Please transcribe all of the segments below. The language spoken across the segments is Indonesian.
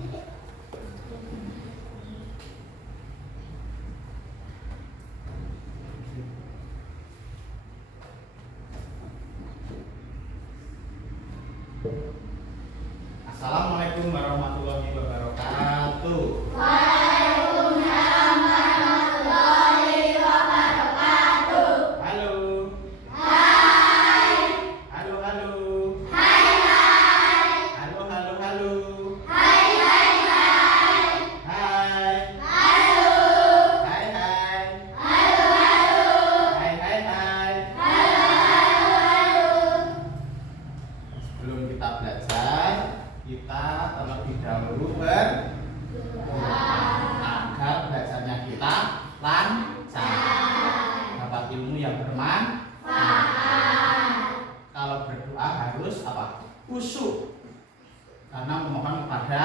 Assalamualaikum warahmatullahi wabarakatuh. Waalaikumsalam warahmatullahi wabarakatuh. Halo. Hai. Halo, halo. Hai, hai. Halo, halo, halo. Hai, hai, hai. Hai. Halo. Hai, hai. Halo, halo. Hai, hai, hai. Halo, halo, halo. Sebelum kita belajar, kita terlebih dahulu agar belajarnya kita lancar, dapat ilmu yang bermanfaat. Kalau berdoa harus apa? Khusyuk, karena memohon kepada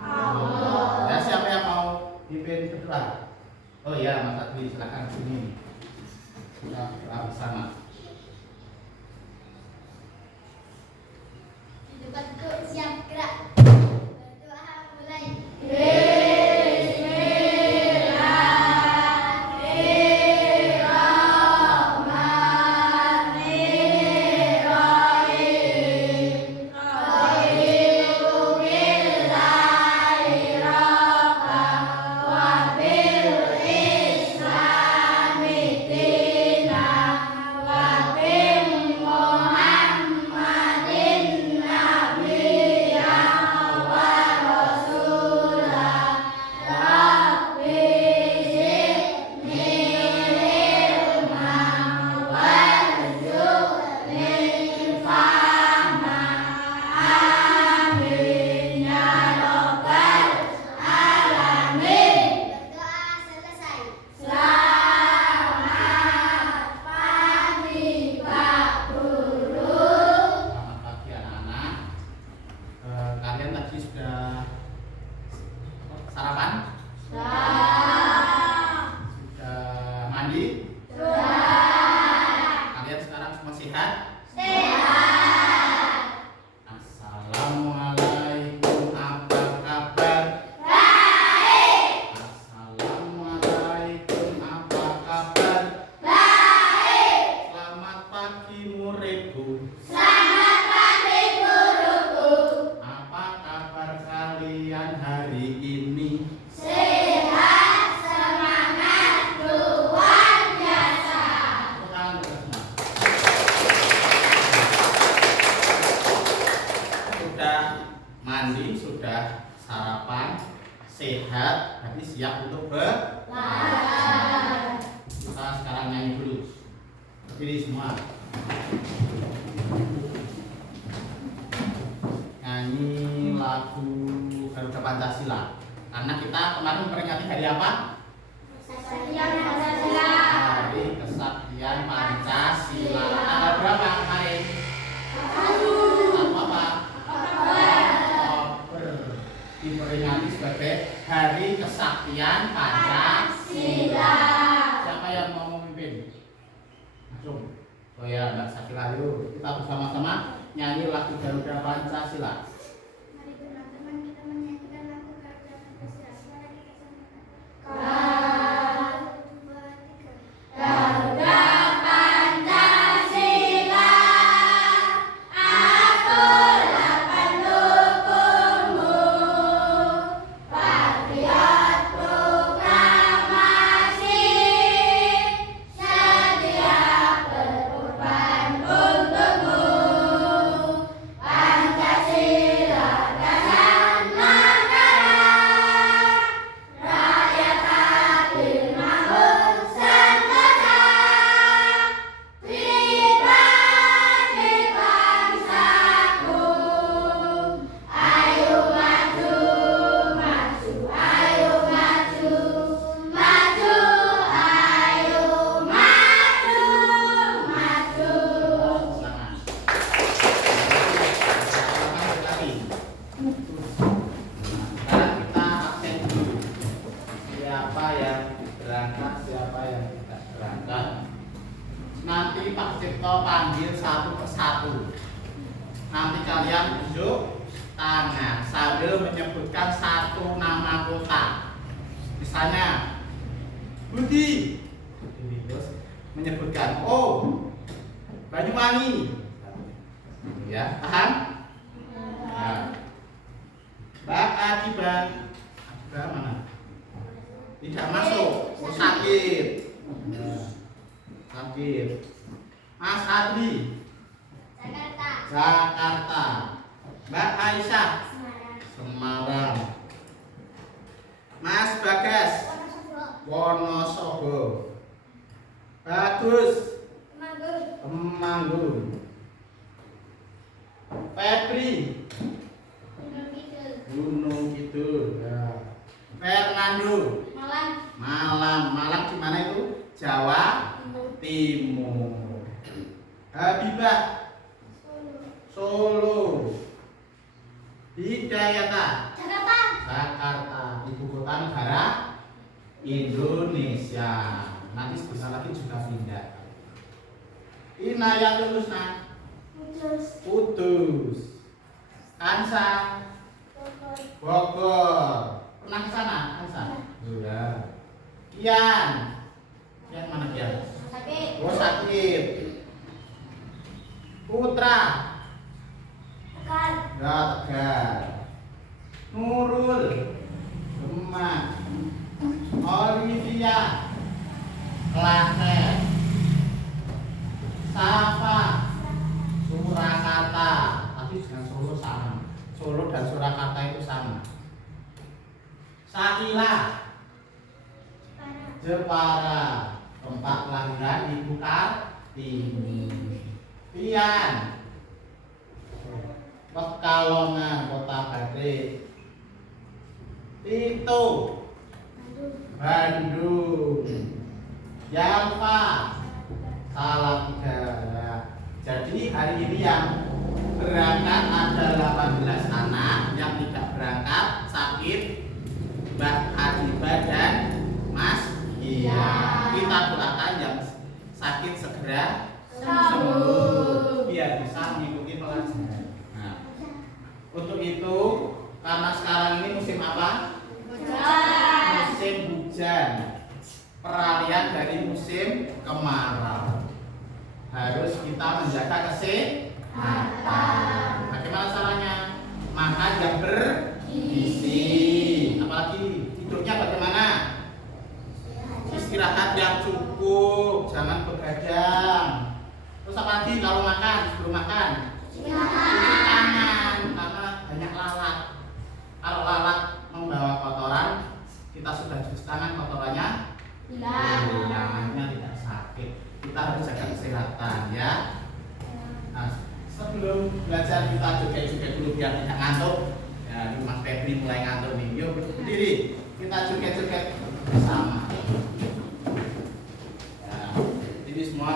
Allah. Ya, siapa yang mau pimpin berdoa? Oh iya, Mas Adli, silakan sini. Kita berdoa bersama. Debatku siap gerak. Berdoa mulai. Selamat pagi anak-anak. Kalian tadi sudah sarapan? Sudah mandi? Kalian sekarang semua sehat? Assalamualaikum, apa kabar? Assalamualaikum, apa kabar? Selamat pagi muridku. Apa kabar kalian hari ini? Tepuk tangan untuk semua. Sudah mandi, sudah sarapan, sehat, berarti siap untuk Kita sekarang nyanyi dulu. Berdiri semua. Nyanyi lagu Garuda Pancasila. Karena kita kemarin memperingati hari apa? Hari Kesaktian Pancasila. Tanggal berapa kemarin? Apa? Oktober. Diperingati sebagai Hari Kesaktian Pancasila. Siapa yang mau memimpin? Langsung. Oh ya, Mbak Sakila, yuk kita bersama-sama nyanyi lagu Garuda Pancasila. Mari teman-teman kita menyanyikan lagu Garuda Pancasila. Suara kita samakan. Garuda Pancasila, akulah pendukungmu, patriot proklamasi, sedia berkorban untukmu. Pancasila dasar negara, rakyat adil makmur sejahtera, pribadi bangsaku. Ayo maju, maju, ayo maju, maju, ayo maju, maju. Sekarang kita absen dulu. Siapa yang berangkat, siapa yang tidak berangkat. Nanti Pak Cipto panggil satu persatu. Nanti kalian tunjuk tangan sambil Ade menyebutkan satu nama kota. Misalnya Budi. Terus menyebutkan Banyuwangi. Ya, paham? Ya. Mbak Adiba. Adiba mana? Tidak masuk. Sakit. Ya. Sakit. Mas Adli. Jakarta. Mbak Aisyah. Semarang. Mas Bagas. Wonosobo. Bagus. Temanggung. Febri. Gunung Kidul. Ya. Fernando. Malang di mana itu? Jawa Timur. Habibah. Solo. Hidayata. Jakarta. Ibu kota negara Indonesia. Nanti sebentar lagi juga pindah. Inayat Lulusna. Kudus. Kansa. Bogor. Pernah ke sana? Kansa? Sudah. Kian mana Kian? Sakit. Putra. Tegal. Nurul. Demak. Olivia. Klaten. Safa. Surakarta. Tapi dengan Solo sama. Solo dan Surakarta itu sama. Sakila. Jepara. Tempat kelahiran Ibu Kartini. Pian. Pekalongan, Kota Batik. Tito. Bandung. Yalfa. Salatiga. Jadi hari ini yang berangkat ada 18 anak, yang tidak berangkat sakit Mbak Adiba dan Mas Iya. Kita doakan yang sakit segera sembuh biar bisa mengikuti pelajaran. Nah, untuk itu karena sekarang ini musim apa? Musim hujan. Peralihan dari musim kemarau. Harus kita menjaga kesehatan. Bagaimana caranya? Makan yang bergizi. Apalagi tidurnya bagaimana? Istirahat yang cukup, jangan begadang. Terus apa lagi kalau makan? Sebelum makan cuci tangan karena banyak lalat. Kalau lalat membawa kotoran, kita sudah cuci tangan, kotorannya hilang, tidak sakit. Kita harus jaga kesehatan ya. Nah, sebelum belajar kita joget-joget dulu biar tidak ngantuk. Ya, ini Mas Febri mulai ngantuk nih. Yuk berdiri, kita joget-joget bersama. Ya, ini semua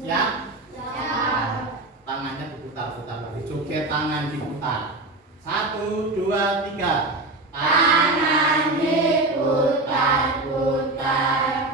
siap? Tangannya diputar-putar lagi. Joget tangan diputar. 1, 2, 3. Tangan diputar-putar.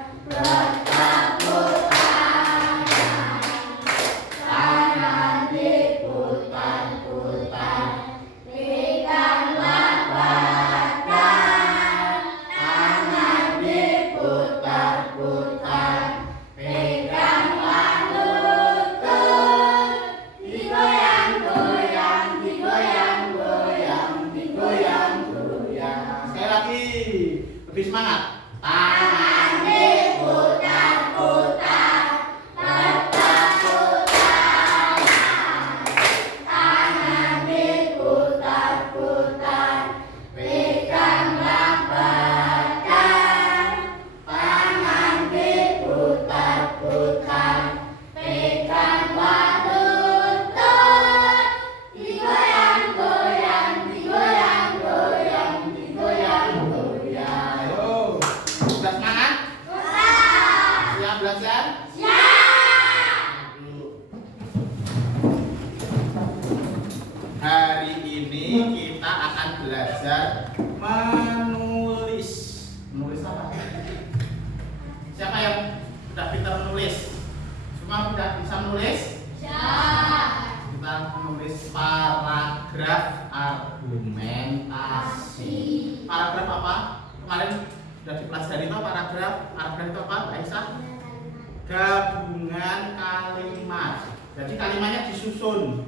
Lebih semangat. Tangan diputar-putar, tetap putar. Tangan diputar-putar, peganglah badan. Tangan diputar-putar, peganglah lutut. Digoyang-goyang, digoyang-goyang, digoyang-goyang. Sudah semangat? Siap belajar? Siap! Hari ini kita akan belajar menulis. Menulis apa? Siapa yang sudah pintar menulis? Semua sudah bisa menulis? Kita menulis paragraf argumentasi. Paragraf apa? Kemarin sudah dipelajari itu paragraf. Paragraf itu apa, Aisyah? Gabungan kalimat. Jadi kalimatnya disusun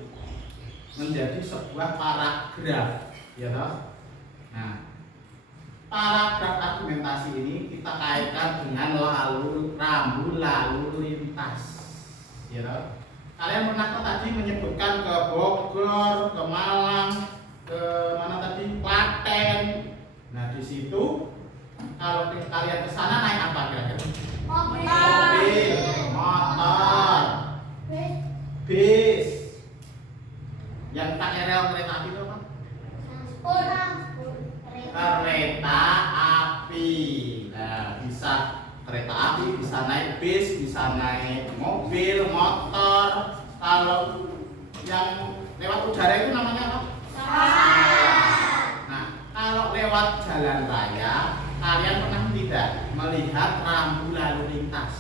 menjadi sebuah paragraf, ya toh? Nah, paragraf argumentasi ini kita kaitkan dengan rambu lalu lintas, ya toh? Kalian pernah kan tadi menyebutkan ke Bogor, ke Malang, ke mana tadi, Klaten. Nah, di situ kalau kalian ke sana naik apa kira-kira? Mobil, motor, bis. Yang pakai rel kereta api itu apa? Kereta api. Nah, bisa kereta api, bisa naik bis, bisa naik mobil, motor. Kalau yang lewat udara itu namanya apa? Nah, kalau lewat jalan raya, kalian pernah tidak melihat rambu lalu lintas?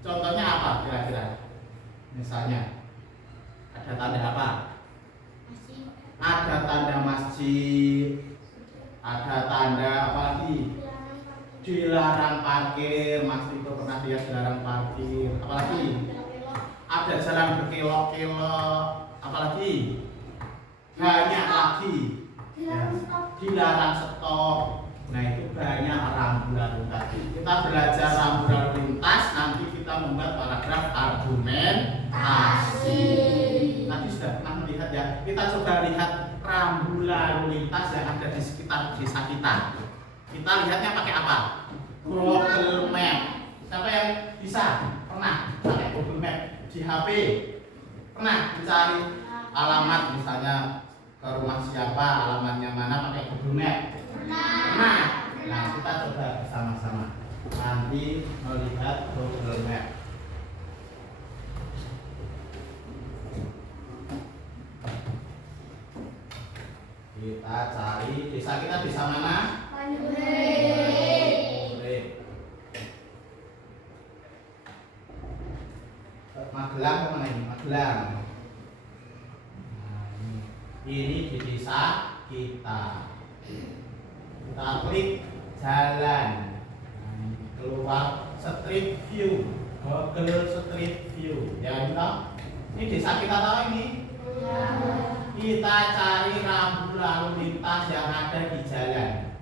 Contohnya apa kira-kira? Misalnya ada tanda apa? Ada tanda masjid, ada tanda apa lagi? Dilarang parkir. Mas itu pernah lihat dilarang parkir. Apalagi? Ada jalan berkelok-kelok. Apalagi? Banyak lagi. Dilarang stop. Nah, itu banyak rambu lalu lintas. Kita belajar rambu lalu lintas, nanti kita membuat paragraf argumentasi. Tadi sudah pernah melihat ya. Kita coba lihat rambu lalu lintas yang ada di sekitar desa kita. Kita lihatnya pakai apa? Google Map. Siapa yang bisa? Pernah pakai Google Map di HP? Pernah dicari alamat misalnya ke rumah siapa, alamatnya mana pakai Google Map? Pernah. Nah, kita coba bersama-sama nanti melihat Google Map. Kita cari desa kita, desa mana? Magelang kemana ini? Magelang. Nah, ini di desa kita. Kita klik jalan. Nah, keluar street view, Google Street View. Ya ini toh? Ini desa kita tahu ini. Kita cari rambu lalu lintas yang ada di jalan.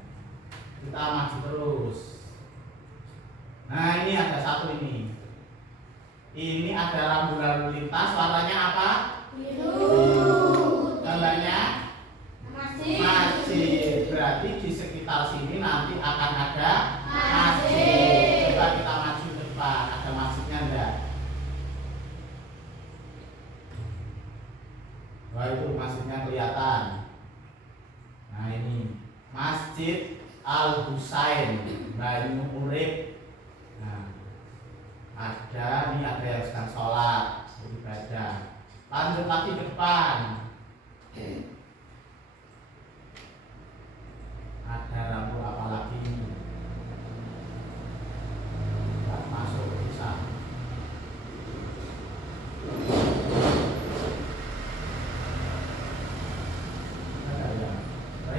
Kita maju terus. Nah, ini ada satu ini. Ini ada rambu lalu lintas, warnanya apa? Biru. Gambarnya? Masjid. Berarti di sekitar sini nanti akan ada masjid. Coba kita maju ke depan. Ada masjidnya enggak? Wah, itu masjidnya kelihatan. Nah, ini Masjid Al Husain Banyu Urip. Nah, ini ada yang sedang sholat beribadah. Lanjut lagi ke depan. Ada rambu apa lagi? Kita masuk bisa.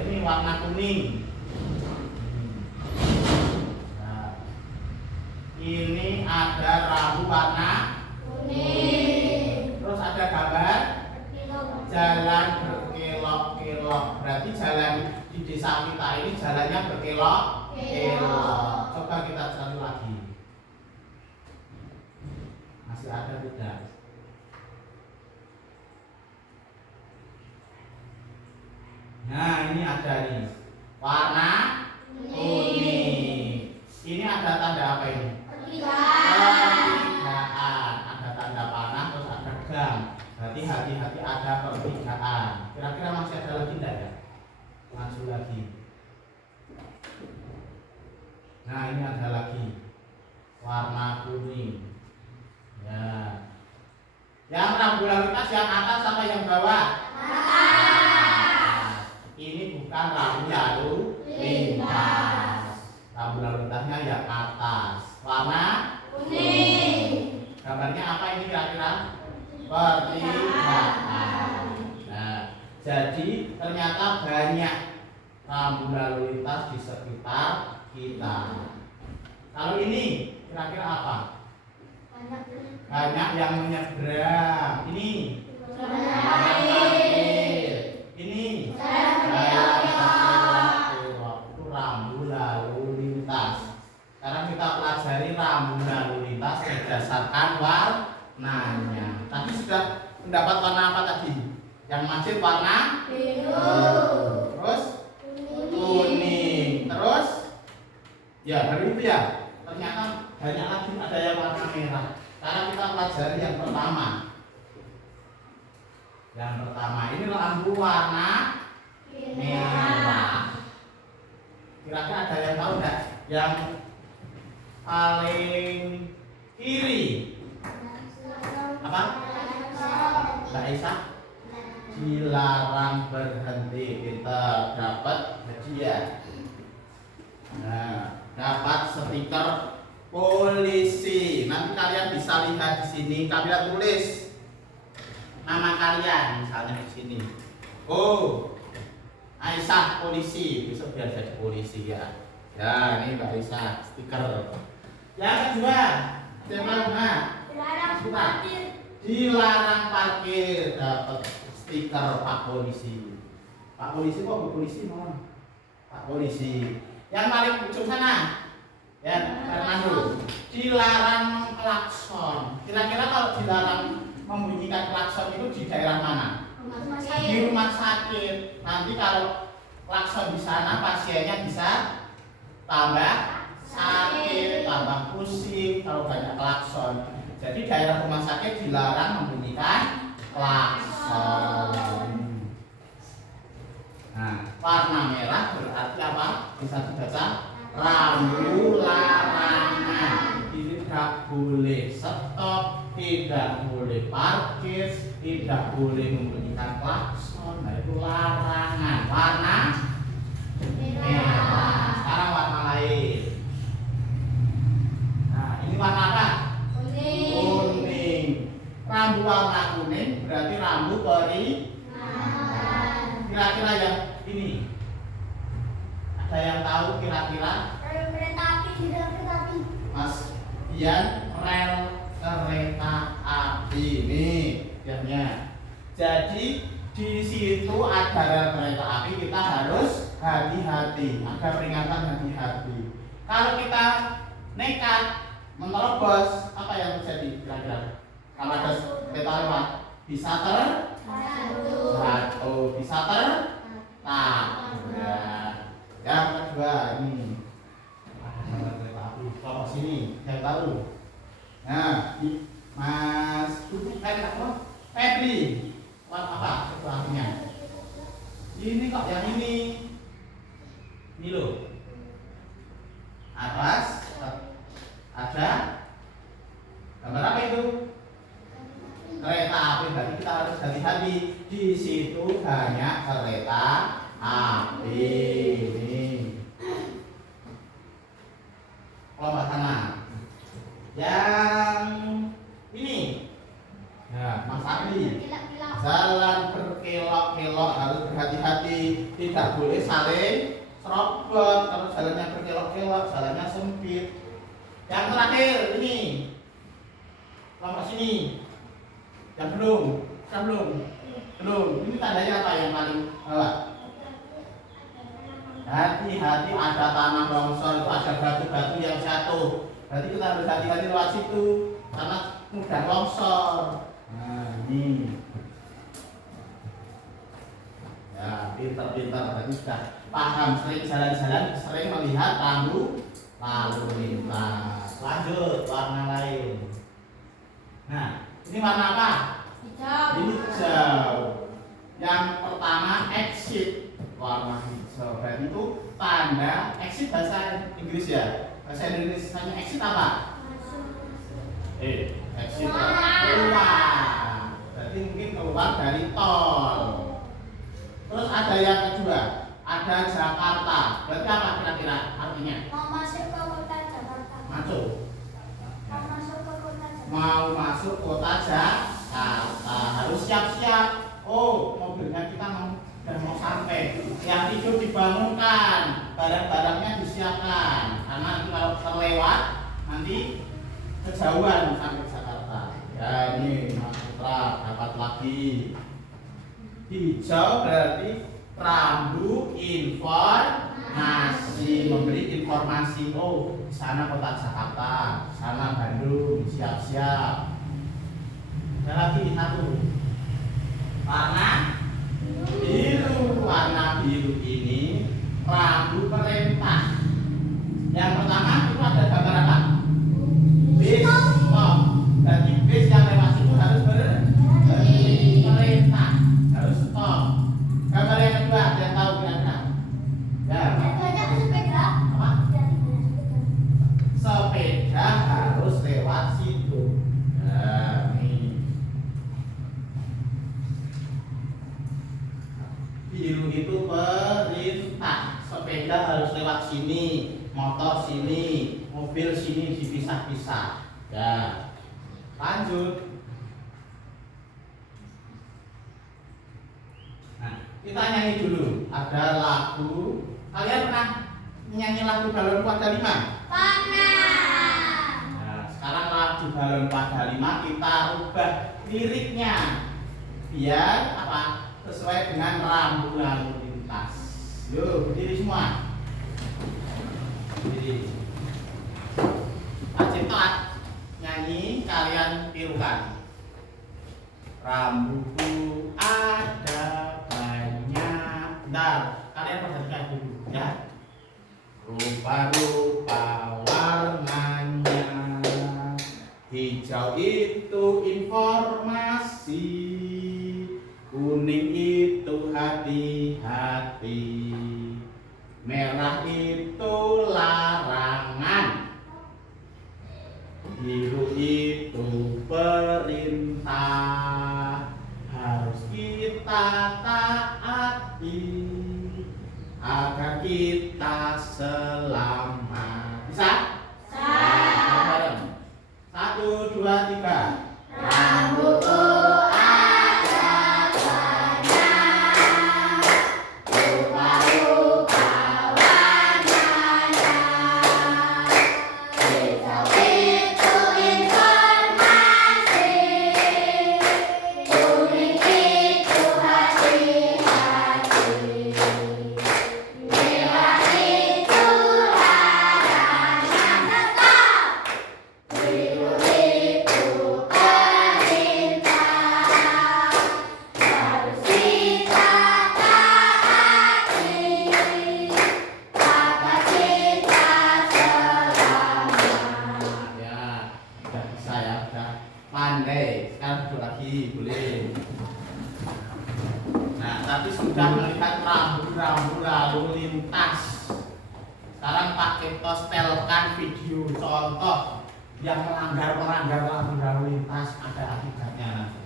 Ini warna kuning. Nah, ini ada rambu warna kuning. Terus ada gambar jalan berkelok-kelok. Berarti jalan di desa kita ini jalannya berkelok-kelok. Coba kita cari lagi. Masih ada tidak? Nah, ini ada nih warna kuning. Ini ada tanda apa ini? Pertigaan. Ada tanda panah, terus ada gang. Berarti hati-hati ada pertigaan. Kira-kira masih ada lagi tidak ya? Maju lagi. Nah, ini ada lagi warna kuning. Ya. Yang rambu lalu lintas yang atas apa yang bawah? Ini bukan rambu lalu lintas. Rambu lalu lintasnya yang atas. Warna kuning. Gambarnya apa ini kira-kira? Pertigaan. Nah, Jadi ternyata banyak rambu lalu lintas di sekitar kita. Kalau ini kira-kira apa? Banyak yang menyeberang. Ini jalan parkir. Ini jalan parkir. Itu rambu lalu lintas. Sekarang kita pelajari rambu lalu lintas berdasarkan warnanya. Tadi sudah mendapat warna apa tadi? Yang masih warna biru. Terus kuning. Terus ya baru itu ya. Ternyata banyak lagi ada yang warna merah. Sekarang kita pelajari yang pertama. Yang pertama ini lampu warna merah. Kira-kira ada yang tahu nggak? Yang paling kiri apa? Mbak Isa? Dilarang berhenti. Kita dapat hadiah. Nah, dapat stiker polisi. Nanti kalian bisa lihat di sini. Kalian tulis nama kalian, misalnya di sini. Oh, Aisyah polisi. Besok biar jadi polisi ya. Ya, ini Mbak Aisyah stiker. Yang kedua, tema dilarang parkir. Dapat stiker Pak Polisi. Pak Polisi kok Bu Polisi mau? Pak Polisi. Yang paling ujung sana. Ya, Fernando. Dilarang klakson. Kira-kira kalau dilarang membunyikan klakson itu di daerah mana? Di rumah sakit. Nanti kalau klakson di sana pasiennya bisa tambah sakit, tambah pusing kalau banyak klakson. Jadi daerah rumah sakit dilarang membunyikan klakson. Nah, warna merah berarti apa? Bisa dibaca rambu larangan. Tidak boleh stop, tidak boleh parkir, tidak boleh membunyikan klakson. Nah, itu larangan. Warna merah. Sekarang warna lain. Nah, ini warna apa? Kuning. Rambu warna kuning berarti rambu kira-kira yang ini. Ada yang tahu kira-kira? Kereta api. Mas Dian, rel kereta api ini ya. Jadi di situ ada rel kereta api, kita harus hati-hati. Ada peringatan hati-hati. Kalau kita nekat menerobos, apa yang terjadi kira-kira? Kalau ada kereta lewat, bisa jatuh, bisa tertabrak. Yang kedua ini ada kereta api. Kelompok sini, saya tahu. Nah, Mas Febri, apa itu artinya? Ini kok yang ini? Ini loh. Atas ada gambar apa itu? Kereta api. Berarti kita harus hati-hati. Di situ banyak kereta api. Ini kelompok sana. Yang ini, ya Mas Adi. Jalan berkelok-kelok harus berhati-hati. Tidak boleh saling serobot. Kalau jalannya berkelok-kelok, jalannya sempit. Yang terakhir ini, kelompok sini. Yang belum. Ini tandanya apa yang paling bawah? Hati-hati, ada tanah longsor, itu ada batu-batu yang jatuh. Berarti kita harus hati-hati lewat situ karena mudah longsor. Nah, ini. Ya, pintar-pintar. Berarti sudah paham, sering jalan-jalan, sering melihat rambu lalu lintas. Lanjut, warna lain. Nah, ini warna apa? Ini hijau. Yang pertama exit, warna hijau. Berarti itu tanda exit bahasa Inggris ya. Bahasa Indonesia exit apa? Exit keluar. Berarti mungkin keluar dari tol. Terus ada yang kedua, ada Jakarta. Berarti apa kira-kira artinya? Mau masuk ke kota Jakarta. Mau masuk kota Jakarta. Harus siap-siap. Oh, mobilnya sehingga kita mau sampai. Yang tidur dibangunkan, barang-barangnya disiapkan. Karena nanti kalau terlewat nanti kejauhan sampai Jakarta. Ya ini Mas Putra dapat lagi. Hijau berarti rambu informasi, memberi informasi. Oh, di sana kota Jakarta, di sana Bandung, siap-siap. Ada lagi satu. Warna biru. Warna biru ini rambu perintah. Yang pertama itu ada gambar apa? Bis stop. Berarti bis yang lewat situ harus perintah, harus stop. Gambar yang kedua, ada yang tahu kira-kira? Ya. Apa? Sepeda harus lewat situ. Nah, ini. Biru itu perintah. Sepeda harus lewat sini, motor sini, mobil sini, dipisah-pisah. Ya. Lanjut. Nah, kita nyanyi dulu. Ada lagu. Kalian pernah nyanyi lagu Balon Kuada 5? Pernah. Nah, sekarang lagu Balon Kuada 5 kita ubah liriknya biar apa? Sesuai dengan rambu lalu lintas. Yuk, berdiri semua. Berdiri. Pak Cipta nyanyi, kalian tirukan. Rambuku ada banyak. Bentar, kalian perhatikan dulu ya. Rupa-rupa warnanya. Hijau itu informasi, kuning itu hati-hati, merah itu larangan, biru itu perintah, harus kita taati agar kita selamat. Bisa? Bisa. 1, 2, 3. Rambuku ada banyak, rupa-rupa warnanya. Hijau itu informasi, kuning itu hati-hati, merah itu larangan. Stop! Biru itu perintah, harus kita taati agar kita selamat. Ya, udah bisa ya, udah pandai. Sekarang duduk lagi, boleh. Nah, tadi sudah melihat rambu-rambu lalu lintas. Sekarang Pak Cipto setelkan video contoh yang melanggar rambu lalu lintas, ada akibatnya nanti.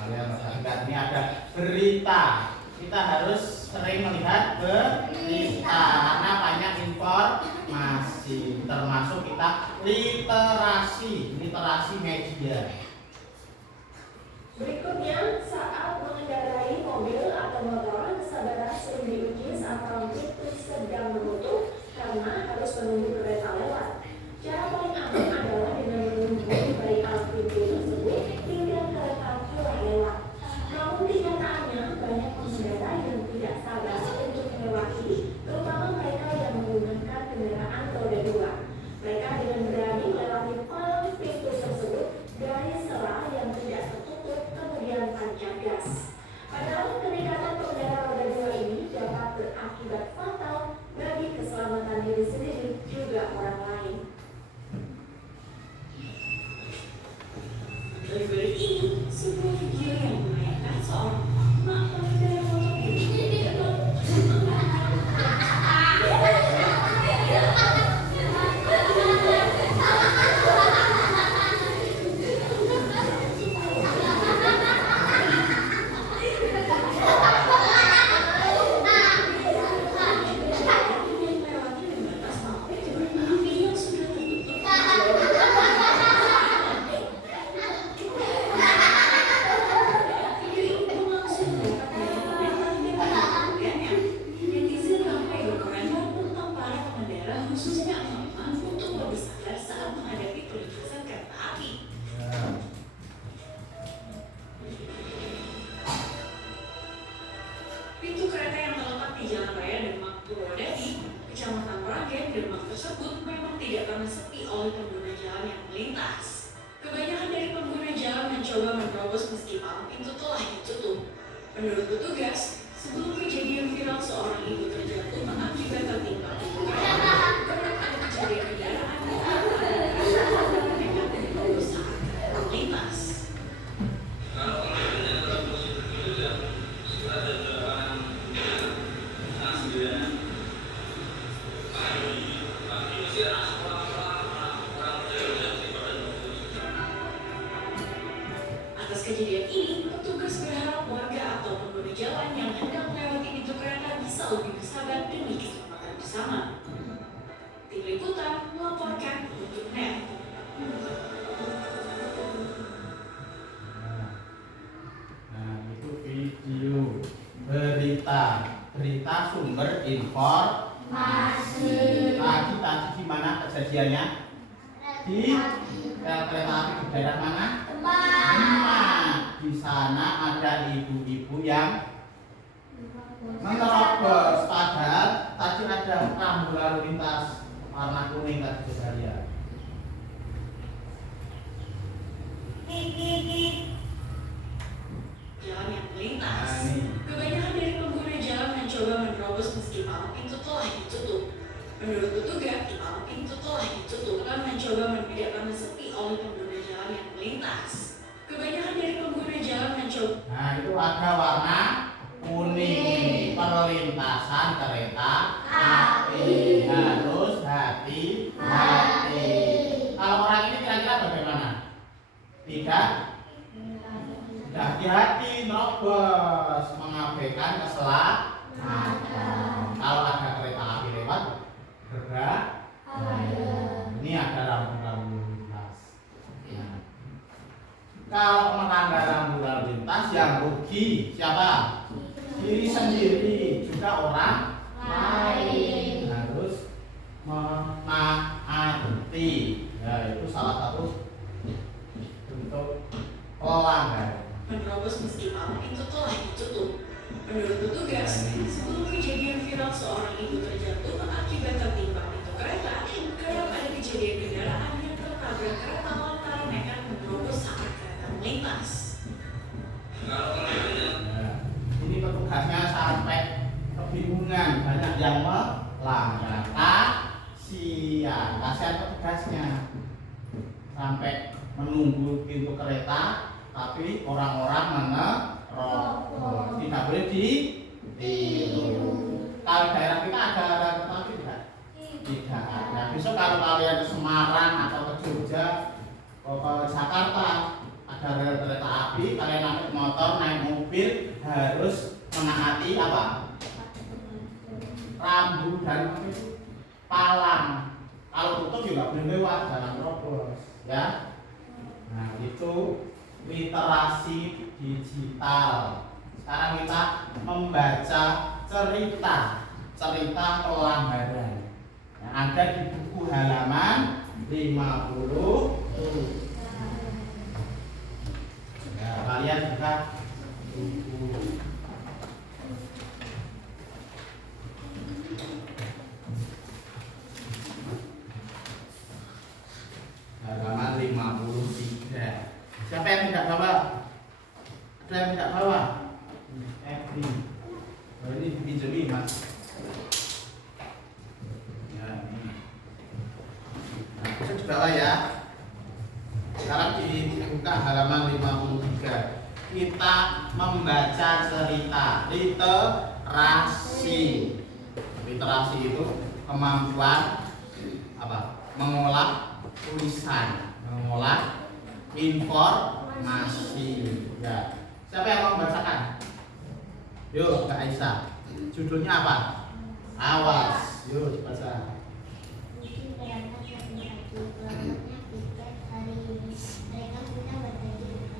Kalian perhatikan, ini ada berita. Kita harus sering melihat berita karena banyak informasi, termasuk kita literasi media. Berikutnya, saat mengendarai mobil atau motor, kesabaran sering diuji saat pintu sedang menutup karena harus menunggu kereta lewat. Cara paling aman adalah dengan menunggu dari alat pintu tersebut hingga kereta telah lewat. Namun kenyataannya banyak pengendara yang tidak sabar untuk melewati, terutama mereka yang menggunakan kendaraan roda 2. Mereka dengan berani melewati palang pintu tersebut dari sela yang tidak tertutup, kemudian tancap gas. Padahal kenekatan pengendara roda 2 ini dapat berakibat fatal bagi keselamatan diri sendiri juga orang lain. Berikut ini sebuah video yang menayangkan soal mak pengendara motor ini. mencoba menerobos meski palang pintu telah ditutup. Menurut petugas, sebelum kejadian viral seorang ibu terjatuh akibat tertimpa pintu kereta, pernah ada kejadian kendaraan yang menerobos saat kereta melintas. Atas kejadian ini, petugas berharap warga atau pengguna jalan yang hendak melewati pintu kereta bisa lebih bersabar demi keselamatan bersama. Tim Liputan melaporkan untuk NET. Nah, itu video berita sumber informasi. Tadi di mana kejadiannya? Di kereta api di daerah mana? Di sana ada ibu-ibu yang menerobos, padahal tadi ada rambu lalu lintas warna kuning tadi sudah lihat. Jalan yang melintas. Nah, ini. Kebanyakan dari pengguna jalan mencoba menerobos meski palang pintu telah ditutup. Menurut petugas, palang pintu telah ditutup karena mencoba membiarkan karena sepi oleh pengguna jalan yang melintas. Kebanyakan dari pengguna jalan mencoba. Nah, itu ada warna kuning, perlintasan kereta api. Harus hati-hati. Kalau orang ini kira-kira bagaimana? Tidak hati-hati, nerobos, mengabaikan keselamatan. Kalau ada kereta api lewat, ini ada rambu-rambu lintas. Nah, kalau melanggar rambu lalu lintas yang rugi siapa? Diri sendiri, juga orang lain. Harus menaati. Ya, itu salah satu bentuk pelanggaran. Menerobos meski palang pintu telah ditutup. Menurut petugas, sebelum kejadian viral seorang ibu terjatuh akibat tertimpa pintu kereta, kerap ada kejadian kendaraan yang tertabrak kereta lantaran nekat menerobos saat kereta melintas. Nah, ini petugasnya sampai kebingungan, banyak yang melanggar. Kasihan petugasnya sampai menunggu pintu kereta, tapi orang-orang menerobos. Tidak boleh ditiru. Kalau daerah kita ada kereta api tidak? Tidak ada. Besok kalau kalian ke Semarang atau ke Jogja, ke Jakarta, ada kereta api, kalian naik motor, naik mobil, harus menaati apa? Rambu dan palang. Kalau tutup juga boleh lewat, jangan terobos, ya. Nah, itu literasi digital. Sekarang kita membaca cerita pelanggaran yang ada di buku halaman 50. Ya, kalian juga buku halaman 53. Siapa yang tidak bawa? Ada yang tidak bawa? Ini dipinjami, Mas. Ya, ini. Nah, bisa dibawa ya. Sekarang dibuka halaman 53. Kita membaca cerita. Literasi. Literasi itu kemampuan apa? Mengolah tulisan, mengolah informasi. Ya. Siapa yang mau membacakan? Yuk, Kak Aisyah. Judulnya apa? Awas. Yuk, dibaca. Mungkin berangkat lebih pagi, pulangnya tiket hari ini. Mereka sudah berbagi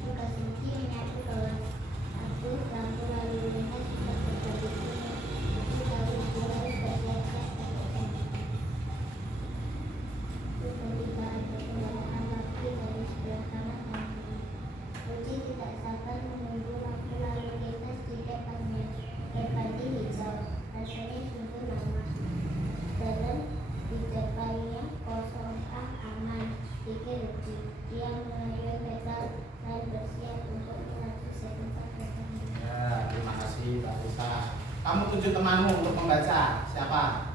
tugas Muki menyapu kelas. Aku lampu lalu lintas sudah berbagi kuning. Aku tahu dia harus bersiap-siap pakai ketika ada kendaraan laki dari sebelah kanan dan kiri. Uji tidak sabar menunggu lampu lalu lintas di depannya. Berpati hijau, rasanya sungguh Kamu tunjuk temanmu untuk membaca. Siapa?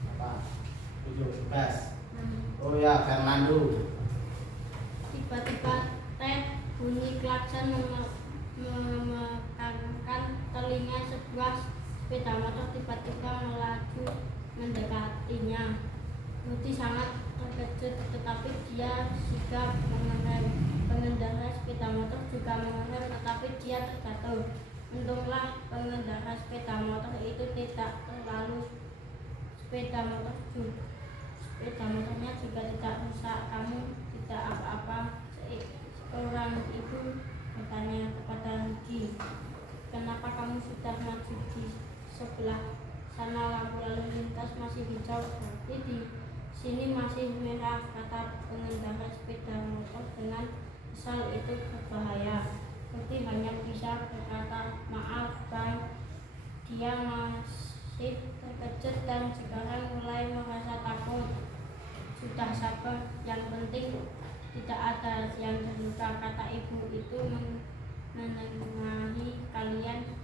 Siapa? Tunjuk, bebas. Oh ya, Fernando. Tiba-tiba bunyi klakson memekakkan telinga. Sebuah sepeda motor tiba-tiba melaju mendekatinya. Rudi sangat terkejut, tetapi dia sigap mengerem. Pengendara sepeda motor juga mengerem, tetapi dia terjatuh. Untunglah pengendara sepeda motor itu tidak terlalu. Sepeda motornya juga tidak rusak. Kamu tidak apa-apa? Seorang ibu bertanya kepada Rudi. Kenapa kamu sudah maju di sebelah sana? Lampu lalu lintas masih hijau, berarti di sini masih merah, kata pengendara sepeda motor dengan kesal. Itu berbahaya. Rudi hanya bisa berkata, maaf bang. Dia masih terkejut dan sekarang mulai merasa takut. Sudah sabar, yang penting tidak ada yang terluka, kata ibu itu menengahi. Kalian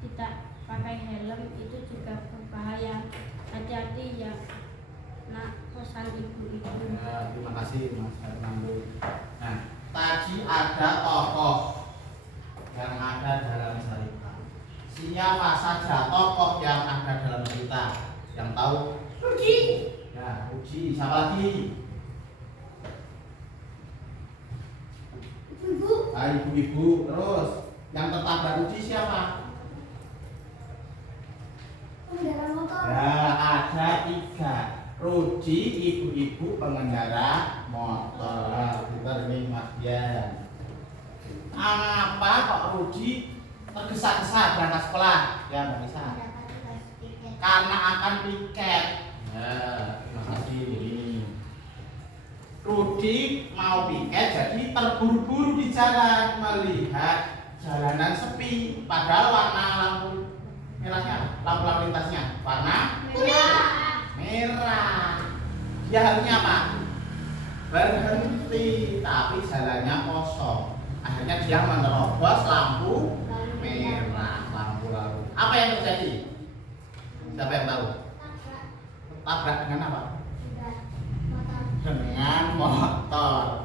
tidak pakai helm itu juga berbahaya. Hati-hati ya nak, pesan ibu itu. Ya, terima kasih Mas Fernando. Nah, tadi ada tokoh yang ada dalam cerita. Siapa saja tokoh yang ada dalam cerita? Yang tahu? Rudi. Ya, Rudi. Siapa lagi? Ibu. Ah, ibu-ibu. Terus yang tertabrak Rudi siapa? Pengendara motor. Ya, ada 3. Rudi, ibu-ibu, pengendara motor. Nah, pintar ini Mas Dian. Apa kok Rudi tergesa-gesa berangkat sekolah? Ya, Mbak Nisa. Karena akan piket. Ya, terima kasih. Rudi mau piket, jadi terburu-buru di jalan melihat jalanan sepi. Padahal warna lampu merahnya, lampu lalu lintasnya warna merah. Dia harusnya apa? Berhenti, tapi jalannya kosong. Akhirnya dia menerobos lampu merah, lampu lalu. Apa yang terjadi? Siapa yang tahu? Tabrak dengan apa? Dengan motor.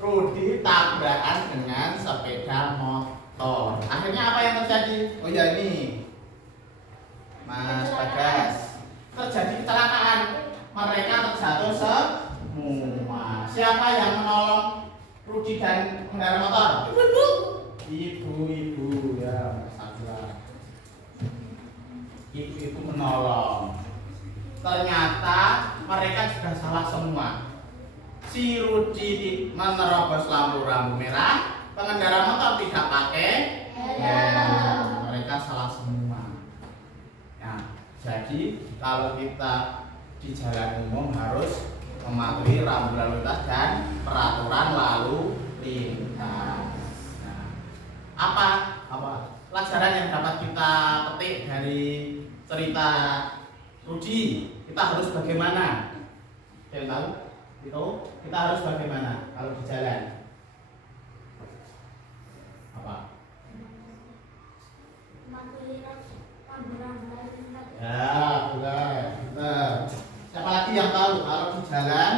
Rudi tabrakan dengan sepeda motor. Akhirnya apa yang terjadi? Oh ya, ini Mas Bagas, terjadi kecelakaan. Mereka terjatuh semua. Siapa yang menolong Rudi dan pengendara motor? Ibu-ibu ya, Mas Abdullah. Ibu-ibu menolong. Ternyata mereka juga salah semua. Si Rudi menerobos lampu merah, pengendara motor tidak pakai helm. Mereka salah semua. Nah, jadi kalau kita di jalan umum harus mematuhi rambu lalu lintas dan peraturan lalu lintas. Nah, apa pelajaran yang dapat kita petik dari cerita Rudi? Kita harus bagaimana? Yang tahu? Itu kita harus bagaimana kalau di jalan? Apa? Ya, benar. Siapa lagi yang tahu kalau di jalan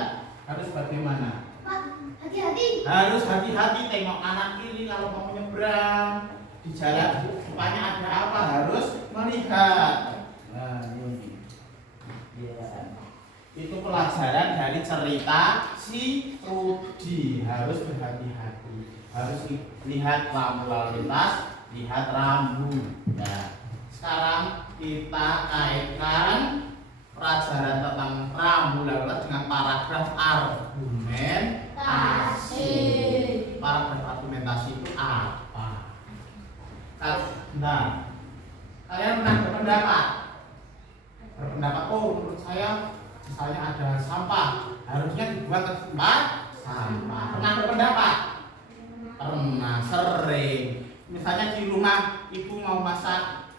harus bagaimana? Pak, hati-hati. Harus hati-hati, tengok kanan kiri kalau mau menyeberang di jalan. Rupanya ada apa? Harus melihat. Nah, ini. Ya. Itu pelajaran dari cerita si Rudi. Harus berhati-hati. Harus lihat lampu lalu lintas, lihat rambu. Ya. Sekarang kita kaitkan pelajaran tentang rambu lalu lintas dengan paragraf argumentasi. Paragraf argumentasi itu apa? Nah, kalian pernah berpendapat? Oh, menurut saya misalnya ada sampah, harusnya dibuat ke tempat sampah. Pernah berpendapat? Pernah, sering. Misalnya di rumah ibu mau masak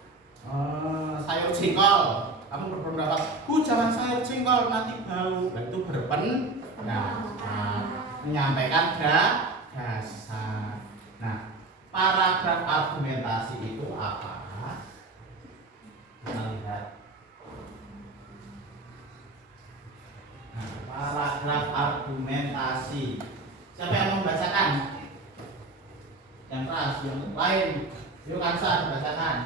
sayur jengkol, kamu berpendapat, jangan sayur jengkol nanti bau. Nah, itu berpendapat, menyampaikan gagasan. Nah, paragraf argumentasi itu apa? Kita lihat. Nah, paragraf argumentasi. Siapa yang mau membacakan? Yang keras, yang lain. Yuk Kansa, bacakan.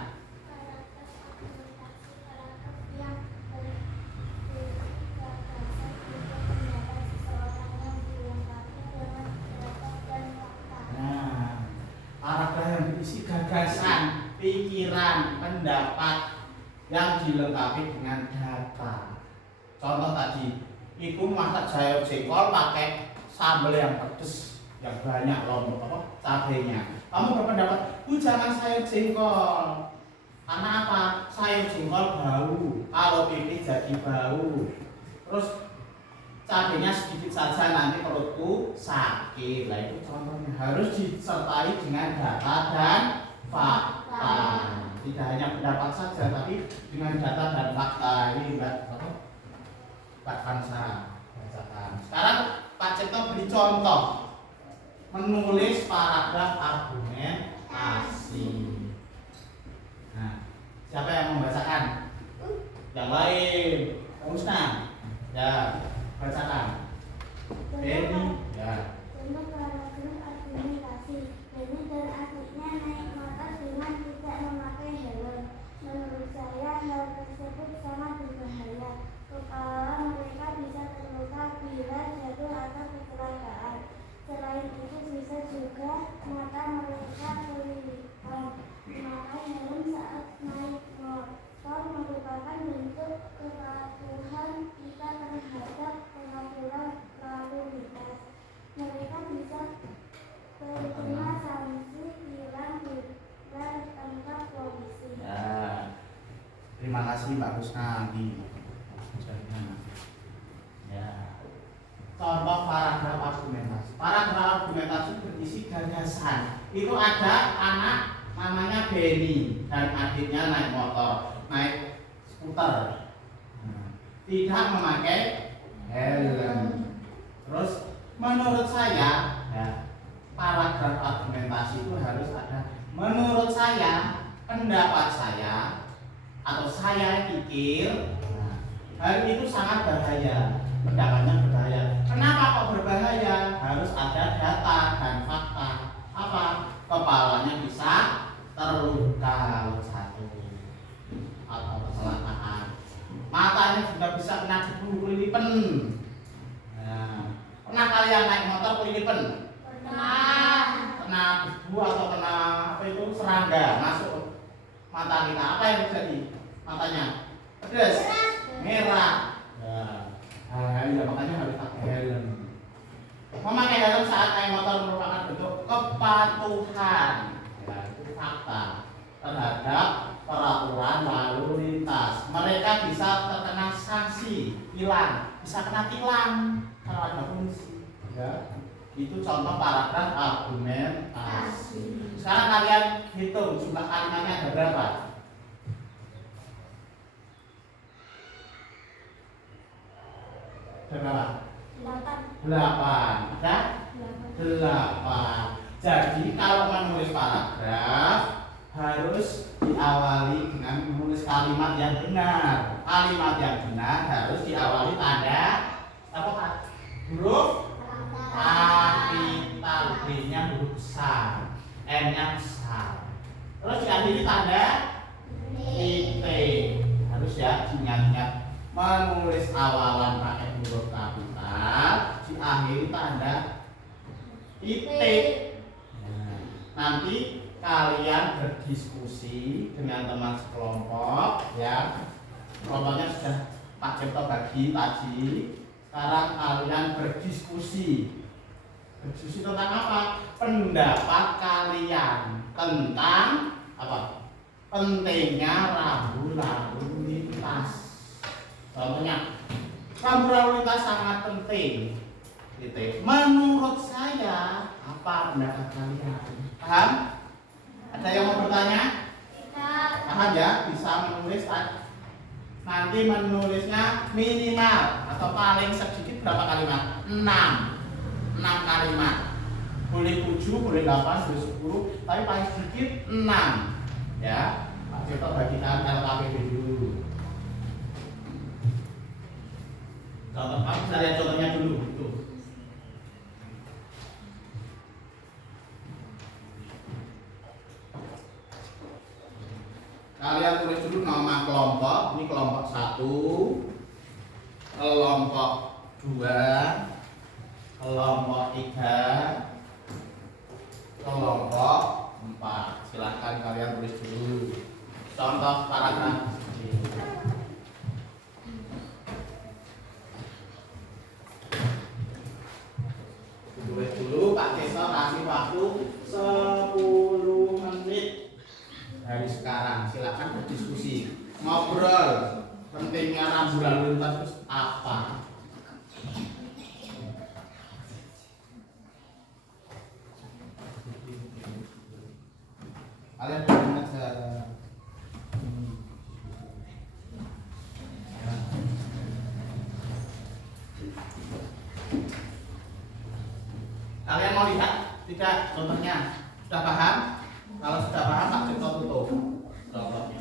Nah, paragraf yang berisi gagasan, pikiran, pendapat yang dilengkapi dengan data. Contoh tadi, iku masak sayur jengkol pakai sambal yang pedes, yang banyak lombok apa cabenya. Kamu berpendapat, jangan sayur jengkol. Karena apa? Sayur jengkol bau. Kalau pipis jadi bau. Terus cabenya sedikit saja nanti perutku sakit. Lah itu contohnya harus disertai dengan data dan fakta. Tidak hanya pendapat saja, tapi dengan data dan fakta. Ini Pak Kansa bacakan. Sekarang Pak Cipto beri contoh menulis paragraf argumentasi. Nah, siapa yang membacakan? Yang lain, Musna. Ya, bacakan. Benny. Ya. Contoh paragraf argumentasi. Benny dan adiknya naik motor dengan tidak memakai helm. Menurut saya hal tersebut sangat berbahaya. Kepala mereka bisa terluka bila jatuh atau kecelakaan. Selain itu bisa juga mata mereka kelilipan. Memakai helm saat naik motor merupakan bentuk kepatuhan kita terhadap pengaturan lalu lintas. Mereka bisa terkena sanksi tilang dan ditangkap polisi. Ya. Terima kasih Mbak Husna. Ya. Contoh paragraf argumentasi. Paragraf argumentasi berisi gagasan. Itu ada anak namanya Benny dan adiknya naik motor, naik skuter. Tidak memakai helm. Terus menurut saya, ya, paragraf argumentasi itu harus ada. Menurut saya, pendapat saya, atau saya pikir, hal itu sangat bahaya. Pendapatnya berbahaya. Kenapa kok berbahaya? Harus ada data dan fakta. Apa? Kepalanya bisa terluka jatuh atau kecelakaan. Matanya juga bisa kena debu kelilipan. Nah, pernah kalian naik motor kelilipan? Pernah. Kena debu atau kena apa itu serangga masuk mata kita. Apa yang terjadi? Matanya pedas, merah. Ya, makanya harus pakai helm. Memakai helm saat naik motor merupakan bentuk kepatuhan, ya, itu fakta terhadap peraturan lalu lintas. Mereka bisa terkena sanksi, tilang, bisa kena tilang kalau ada polisi. Ya, itu contoh paragraf argumentasi. Sekarang kalian hitung jumlah kalimatnya ada berapa? Berapa? 8. Ada 8. Jadi kalau menulis paragraf harus diawali dengan menulis kalimat yang benar. Kalimat yang benar harus diawali tanda apa? Huruf kapital, B-nya huruf besar, N-nya besar. Terus diakhiri tanda titik. Harus ya diingat-ingat. Menulis awalan pakai huruf kapital, diakhiri tanda titik. Nah, nanti kalian berdiskusi dengan teman sekelompok, ya. Kelompoknya sudah Pak Cipto bagi tadi. Sekarang kalian berdiskusi. Berdiskusi tentang apa? Pendapat kalian tentang apa? Pentingnya rambu lalu lintas. Contohnya, rambu lalu lintas sangat penting. Gitu. Menurut saya, apa pendapat kalian? Paham? Ada yang mau bertanya? Paham ya? Bisa menulis nanti menulisnya minimal atau paling sedikit berapa kalimat? 6 kalimat. Boleh 7, boleh 8, boleh 10, tapi paling sedikit 6. Ya. Pak Cipto bagikan LKPD dulu. Contoh, Pak bisa lihat contohnya dulu. Tuh. Kalian tulis dulu nama kelompok. Ini kelompok 1, kelompok 2, kelompok 3, kelompok 4. Silahkan kalian tulis dulu contoh paragraf. Tulis dulu, Pak Cesa kasih waktu 10 menit dari sekarang. Silahkan berdiskusi, ngobrol pentingnya rambu lalu lintas itu apa. Kalian benar cara kalian mau lihat tidak contohnya? Sudah paham? Kalau sudah paham, Pak Cipto tutup contohnya.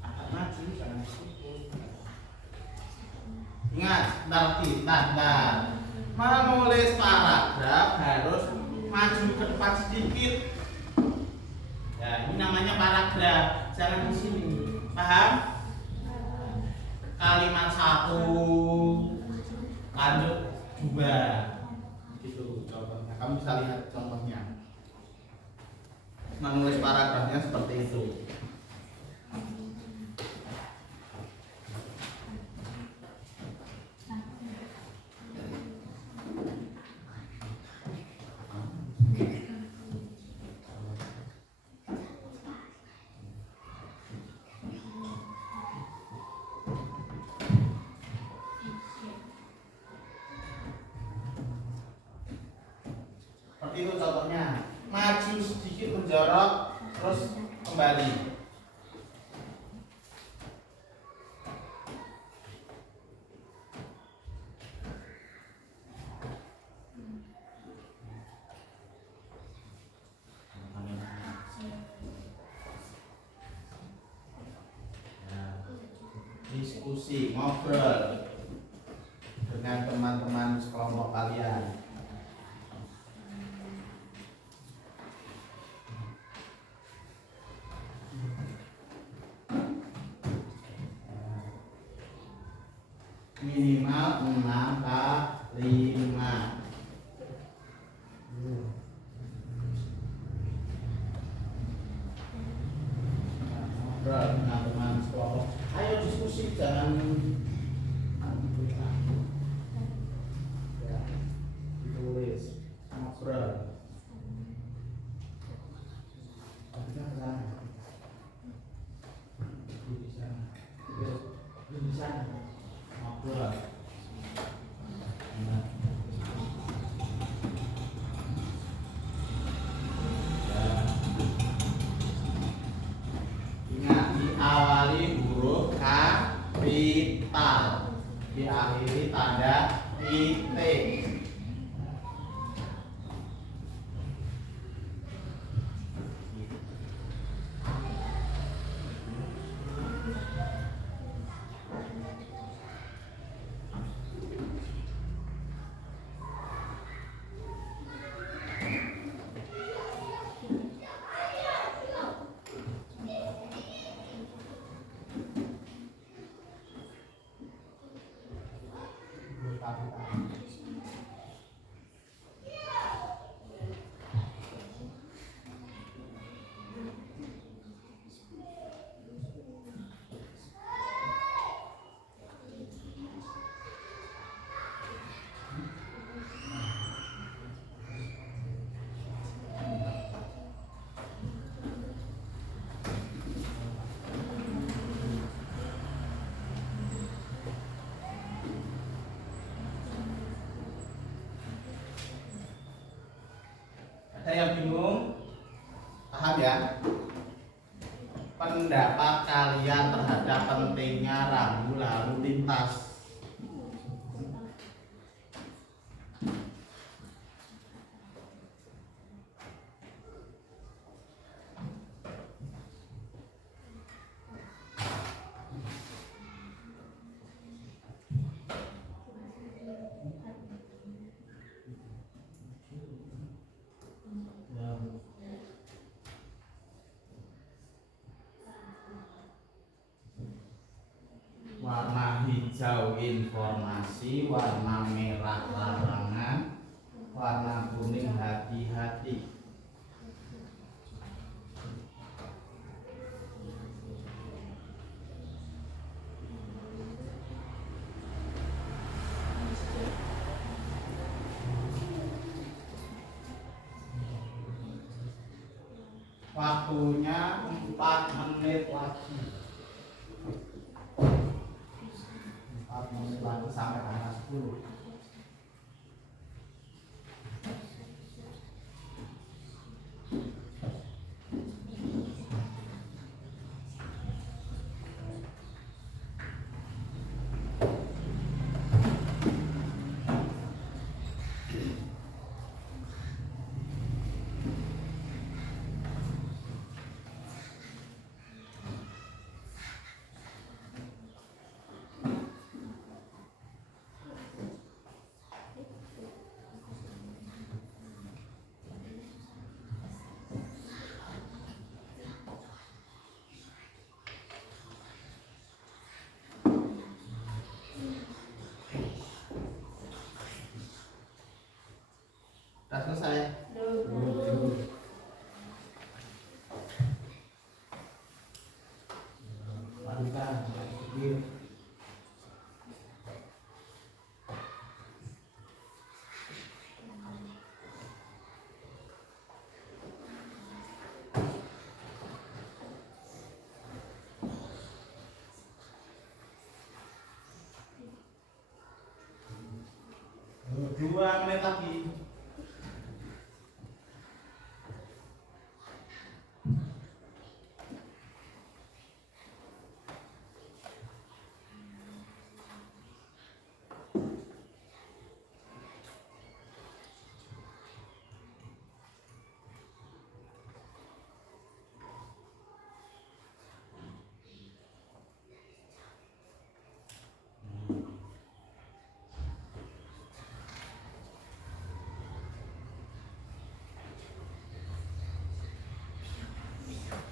Agak maju, jangan ditutup. Ingat, bentar. Menulis paragraf harus maju ke depan sedikit. Ya, ini namanya paragraf. Jangan di sini. Paham? Kalimat 1 lanjut 2. Gitu contohnya. Kamu bisa lihat contohnya. Menulis paragrafnya seperti itu. Seperti itu contohnya. Maju sedikit, menjorok, terus kembali. Diskusi, ngobrol dengan teman-teman sekelompok kalian. Minimal 6 kali 5. Ngobrol dengan teman sekelompok. Ayo diskusi, jangan ya, ditulis, ngobrol. Di sana. Ngobrol. Ingat, diawali huruf kapital, diakhiri tanda titik. Ada yang bingung? Paham ya? Pendapat kalian terhadap pentingnya rambu lalu lintas. hijau informasi, warna merah larangan, warna kuning hati-hati. Waktunya 4 menit lagi. 4 menit lagi sampai angka 10. Sudah selesai? Lanjutkan. Dua menit lagi.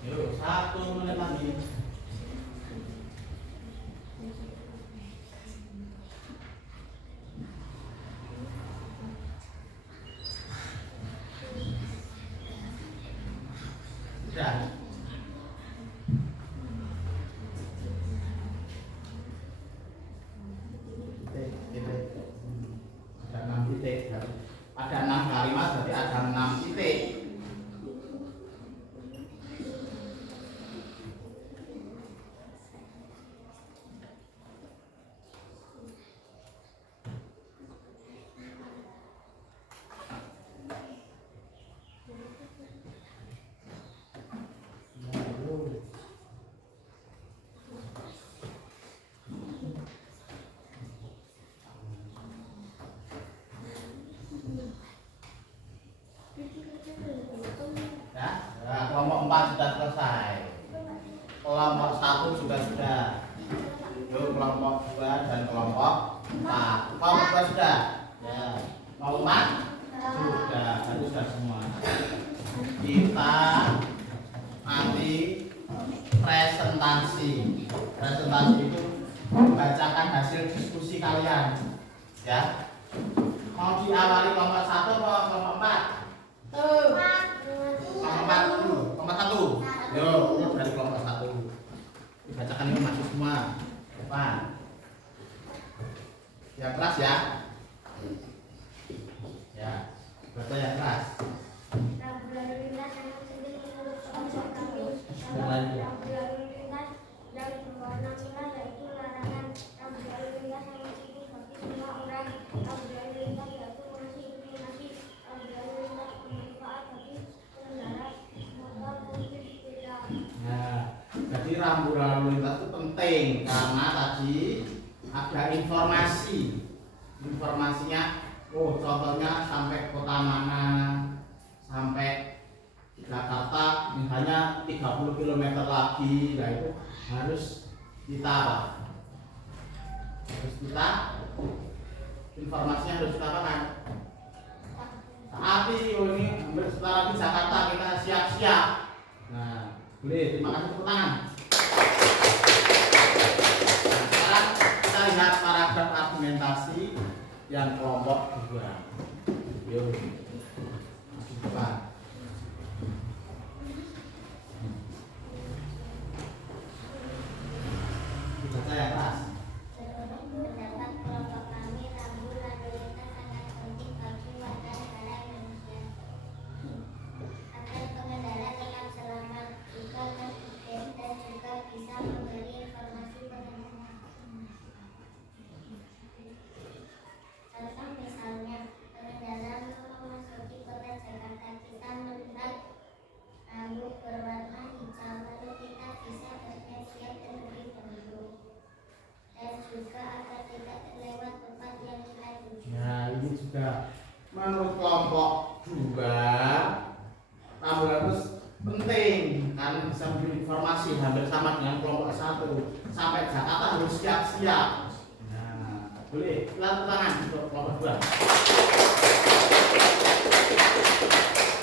Yuk, 1 menit lagi. Sudah. Titik. Ada 6 titik. Ada 6 kalimat, berarti ada 6 titik. Kelompok 4 sudah selesai. Kelompok 1 juga sudah. Yuk, kelompok 2 dan kelompok 4. Kelompok 2 sudah. Ya. Kelompok 4 sudah. Itu sudah semua. Kita nanti presentasi. Presentasi itu membacakan hasil diskusi kalian. Ya. Mau diawali kelompok 1 atau kelompok 4? Kelompok 1. Kelompok 1. Yuk, dari kelompok 1. Dibacakan ini masuk semua. Depan. Yang keras ya. Ya. Baca yang keras. Rambu lalu lintas yang sendiri menurut konsep kami. Rambu lalu lintas yang berwarna merah yaitu larangan. Rambu lalu lintas yang masih bagi semua orang. Rambu lalu lintas yaitu masih diminati. Rambu lalu lintas bermanfaat bagi pengendara motor maupun sepeda. Nah, jadi rambu lalu lintas itu penting karena tadi ada informasi. Informasinya, oh contohnya sampai kota mana, sampai Jakarta misalnya 30 km lagi, nah itu harus kita apa? Harus kita informasinya harus kita apa kan? Saati ini hampir setelah lagi Jakarta kita siap-siap. Nah, boleh terima kasih tepuk tangan. Nah, sekarang kita lihat yang kelompok 2. Yuk. Maju depan. Baca yang keras. Pendapat kelompok kami, rambu lalu lintas sangat penting bagi warga negara Indonesia. Agar pengendara tetap selamat, juga tertib dan juga bisa memberi informasi pengendara. Contoh misalnya, pengendara memasuki kota Jakarta, kita melihat rambu berwarna hijau, lalu kita bisa bersiap dan lebih dahulu. Dan juga agar tidak terlewat tempat yang kita tuju. Nah, ini juga menurut kelompok 2 rambu lalu penting karena bisa memberi informasi hampir sama dengan kelompok 1. Sampai Jakarta harus siap-siap. Nah, boleh tepuk tangan untuk kelompok 2.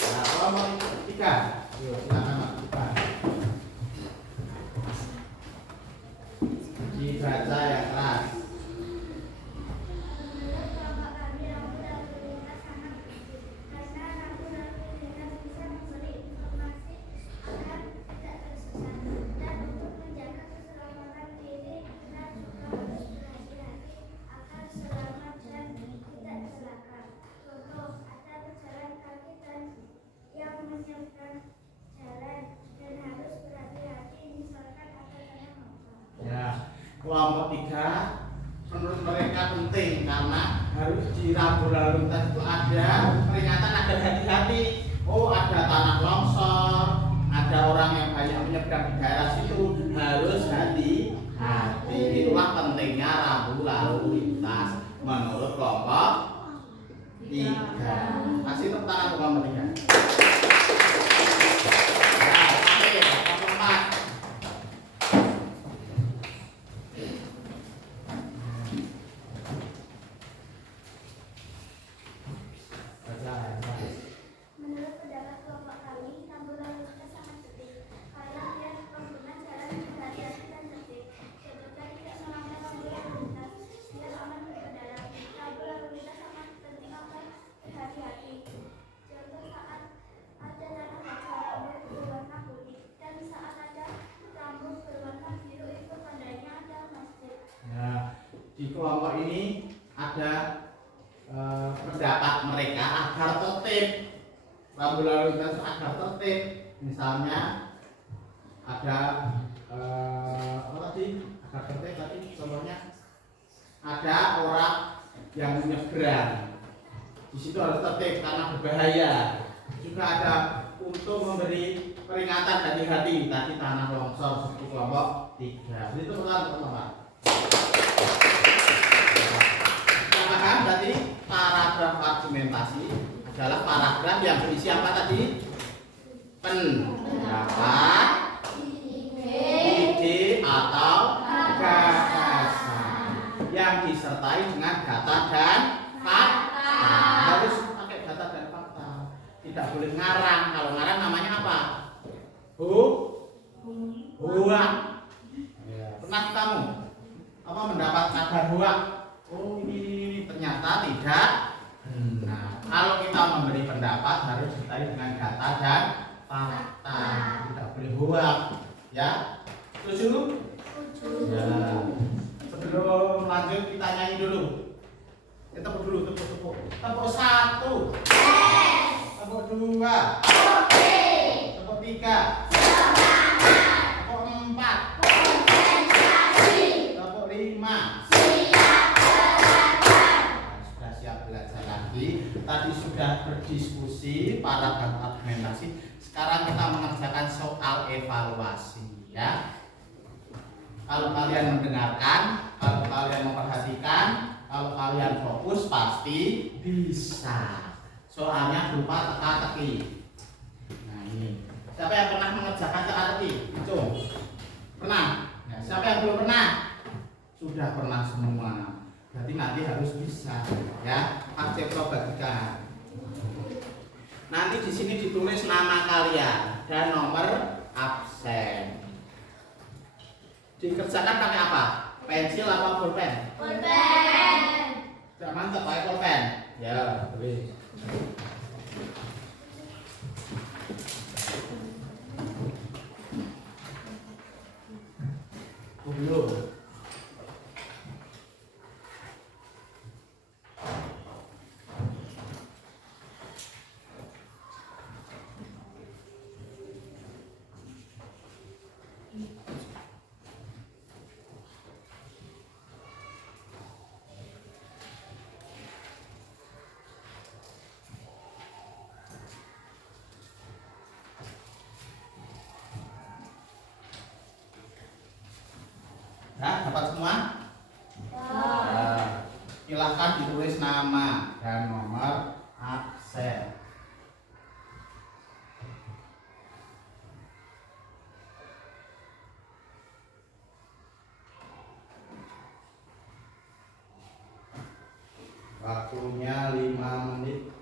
Nah, kelompok 3. Yuk, silakan Mas Ipan. Dibaca yang keras. Menurut kelompok kami, rambu lalu lintas sangat penting karena rambu lalu lintas bisa memberi informasi agar tidak tersesat. Dan untuk menjaga keselamatan diri, kita juga harus berhati-hati agar selamat dan tidak celaka. Contoh, ada pejalan kaki dan yang menyeberang jalan dan harus berhati-hati misalkan ada tanah longsor. Ya, kelompok 3 menurut mereka penting karena harus di rambu lalu lintas itu ada peringatan agar hati-hati. Oh, ada tanah longsor, ada orang yang banyak menyeberang di daerah situ, harus hati-hati. Itulah pentingnya rambu lalu lintas menurut kelompok 3. Kasih tepuk tangan untuk kelompok 3. Ya, oke, kelompok 4. Menurut pendapat kelompok kami, rambu lalu lintas sangat penting karena biar pengguna jalan berhati-hati dan tertib. Sebutkan tidak melanggar rambu lalu lintas, biar aman berkendara. Rambu lalu lintas sangat penting agar berhati-hati. Contoh saat ada tanah baja rambu berwarna kuning dan saat ada rambu berwarna biru itu tandanya ada masjid. Nah, di kelompok ini ada pendapat mereka agar tertib rambu lalu lintas agar tertib. Misalnya ada apa tadi agar tertib tadi contohnya ada orang yang menyeberang di situ harus tertib karena berbahaya. Juga ada untuk memberi peringatan hati-hati tadi tanah longsor seperti kelompok 3. Itu teman-teman. Paham tadi paragraf argumentasi adalah paragraf yang berisi apa tadi? Pendapat, ide atau gagasan yang disertai dengan data dan fakta. Harus pakai data dan fakta. Tidak boleh ngarang. Kalau ngarang namanya apa? Hoak. Ya, pernah kamu apa mendapat kabar hoak? Oh, ini ternyata tidak. Nah, kalau kita memberi pendapat harus disertai dengan data dan fakta. Tidak boleh hoak, ya. Setuju? Ya. Sebelum lanjut kita nyanyi dulu. Kita tepuk dulu, tepuk. Tepuk 1. Tepuk 2. Tepuk 3. Tepuk 4. Tepuk 5. Sudah siap belajar lagi. Tadi sudah berdiskusi paragraf argumentasi. Sekarang kita mengerjakan soal evaluasi, ya. Kalau kalian mendengarkan, kalau kalian memperhatikan, kalau kalian fokus pasti bisa. Soalnya berupa teka-teki. Nah ini. Siapa yang pernah mengerjakan teka-teki? Hitung. Pernah? Nah, siapa yang belum pernah? Sudah pernah semua. Berarti nanti harus bisa, ya. Algebra bagikan. Nanti di sini ditulis nama kalian dan nomor absen. Dikerjakan pakai apa? Pensil apa pulpen? Pulpen. Tidak mantap, pakai Boleh. Belum. Nah, dapat semua? Nah, silahkan ditulis nama dan nomor absen. Waktunya 5 menit.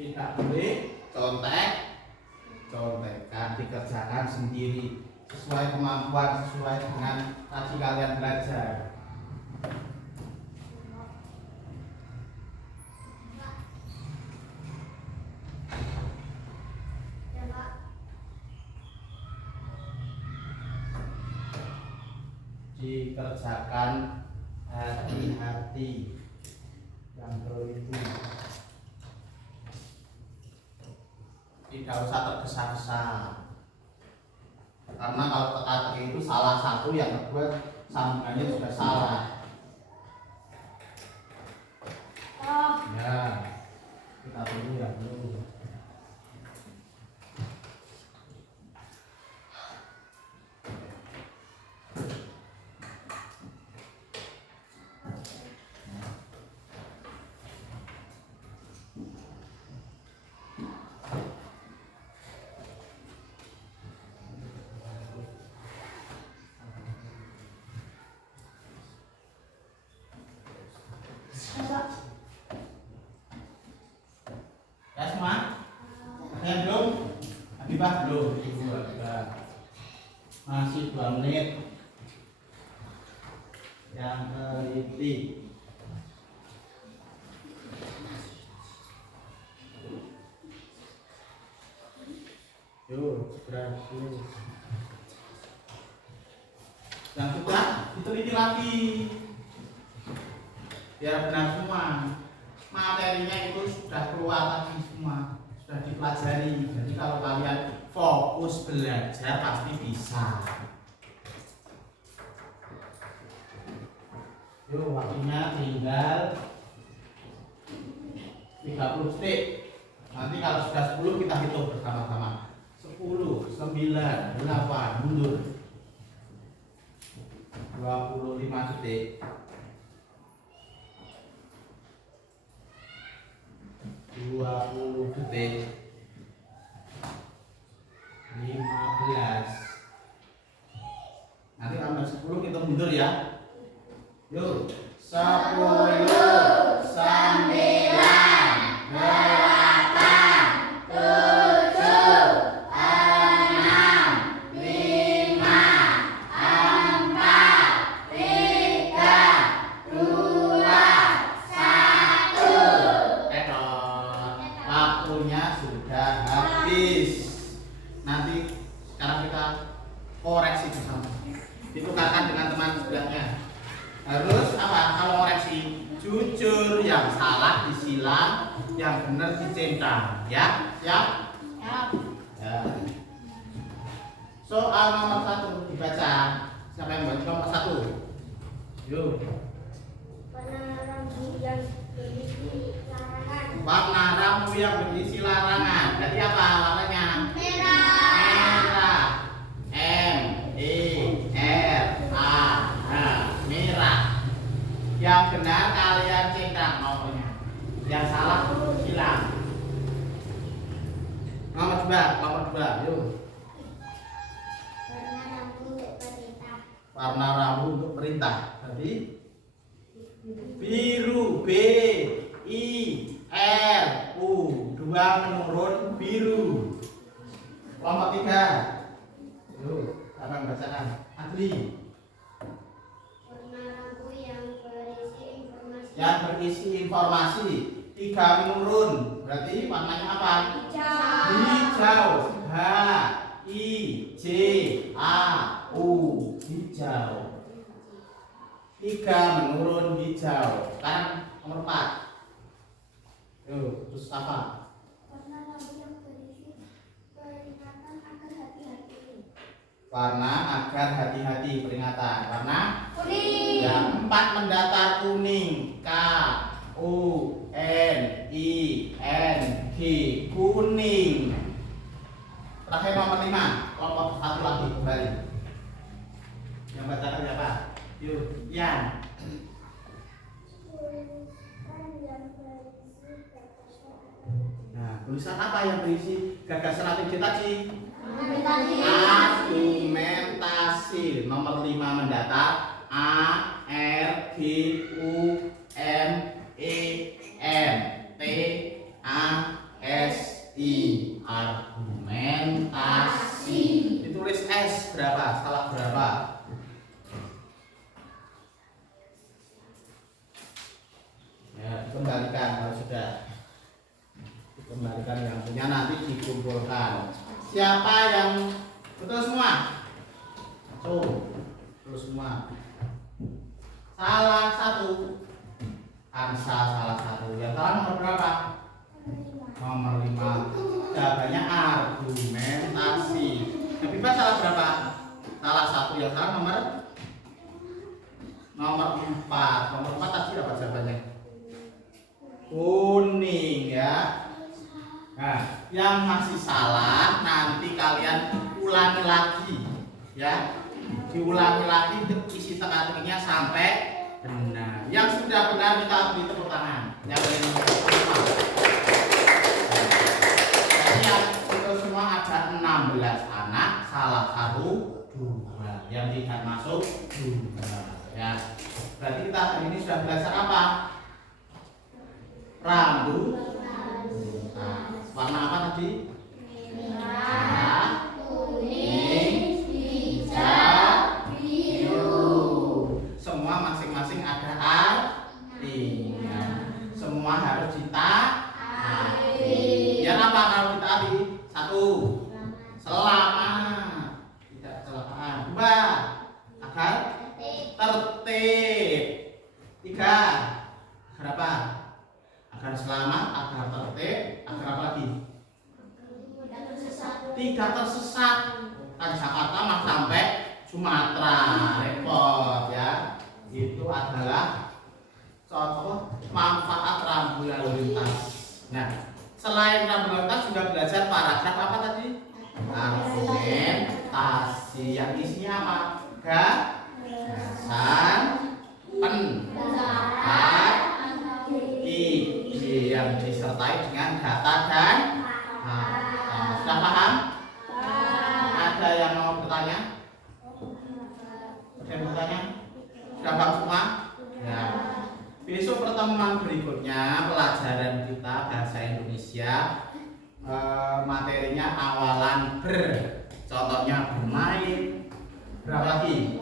Tidak boleh contekan, dikerjakan sendiri sesuai kemampuan, sesuai dengan tadi kalian belajar. Dikerjakan hati-hati, yang teliti. Tidak usah tergesa-gesa, karena kalau teka-teki itu salah satu, yang kedua sambungannya juga salah. Ya, kita tunggu ya dulu. Ya semua? Ada yang belum? Habibah belum? Masih 2 menit. Yang teliti. Yuk, berhasil. Yang sudah diteliti lagi, biar benar semua. Materinya itu sudah keluar lagi semua, sudah dipelajari. Jadi kalau kalian fokus belajar pasti bisa. Yuk, waktunya tinggal 30 detik. Nanti kalau sudah 10 kita hitung bersama-sama. 10, 9, 8, mundur. 25 detik. 20 detik. 15. Nanti tambah 10 kita mundur ya. Yuk. 10, 9, 8, 7, 6, 5, 4, 3, 2, 1. Waktunya sudah habis. Nanti sekarang kita koreksi bersama. Ditukarkan dengan teman sebelahnya. Harus apa? Kalau koreksi jujur, yang salah disilang, yang benar dicentang. Ya, siap? Ya. Soal nomor 1 dibaca. Siapa yang baca nomor 1? Yuk. Warna rambu yang berisi larangan. Warna rambu yang berisi larangan. Jadi apa warnanya? Merah. M-E-R-A. Merah. Yang benar kalian centang nomornya. Yang salah silang. Nomor 2, yuk. Warna rambu untuk perintah. Warna rambu untuk perintah. Jadi biru, B I R U, 2 menurun biru. Nomor 3, Yuk, abang bacaan. Adli. Warna lampu yang berisi informasi. Yang berisi informasi. 3 menurun. Berarti warnanya apa? Hijau. Hijau. H I J A U. Hijau. 3 menurun hijau. Sekarang nomor 4. Yuk, terus apa? Warna lampu yang berisi peringatan agar hati-hati. Warna agar hati-hati, peringatan. Warna Kuning. yang 4 mendatar kuning. K U N I N G, kuning. Terakhir nomor 5, kelompok 1 lagi kembali. Yang bacakan siapa? Yuk, Yan. Tulisan yang berisi gagasan agar Nah, tulisan apa yang berisi gagasan ATJ tadi? hati-hati. Argumentasi. Nomor 5 mendatar A R G U M E N T A S I. Argumentasi. Ditulis S berapa? Salah berapa? Ya, dikembalikan kalau sudah. Dikembalikan yang punya, nanti dikumpulkan. Siapa yang betul semua? Betul semua. Salah satu. Ansa salah satu. Yang salah nomor berapa? Nomor 5. Jawabannya argumentasi. Habibah salah berapa? Salah satu. Yang salah nomor 4. Nomor 4 tadi apa jawabannya? Kuning ya. Nah, yang masih salah nanti kalian ulangi lagi ya. Diulangi lagi isi teka-tekinya sampai benar. Yang sudah benar kita beri tepuk tangan. Yang ini yang itu semua ada 16 anak, salah 1, 2. Yang tidak masuk 2 ya. Berarti kita hari ini sudah belajar apa? Rambut. Warna apa tadi? Merah, kuning, hijau, biru. Semua masing-masing ada artinya. Semua harus ditaati. Ya apa kalau ditaati? 1. Selamat. Tidak kecelakaan. 2. Agar tertib. 3. Agar apa? Agar selamat, agar tertib, agar apa lagi? Tidak tersesat. Kan Jakarta mah sampai Sumatera, repot ya. Itu adalah contoh manfaat rambu lalu lintas. Nah, selain rambu lalu lintas juga belajar paragraf apa tadi? Argumentasi. Yang isinya apa? Gagasan, pendapat, ide yang disertai dengan data dan fakta. Sudah paham? Ada yang mau bertanya? Ada yang bertanya? Sudah paham semua? Ya. Besok pertemuan berikutnya pelajaran kita bahasa Indonesia, materinya awalan ber. Contohnya bermain, berapa lagi?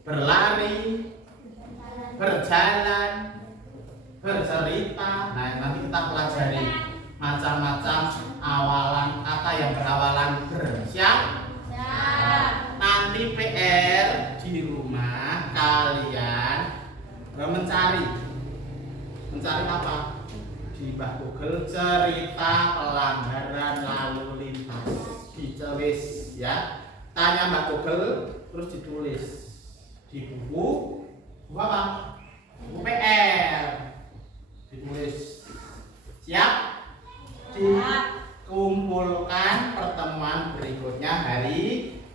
Berlari, berjalan, bercerita. Nah, nanti kita pelajari macam-macam awalan kata yang berawalan ber. Siap? Nanti PR di rumah kalian mencari apa? Di Google cerita pelanggaran lalu lintas. Ditulis ya. Tanya Mbak Google terus ditulis di buku apa? Buku PR. Ditulis. Siap? Dikumpulkan pertemuan berikutnya hari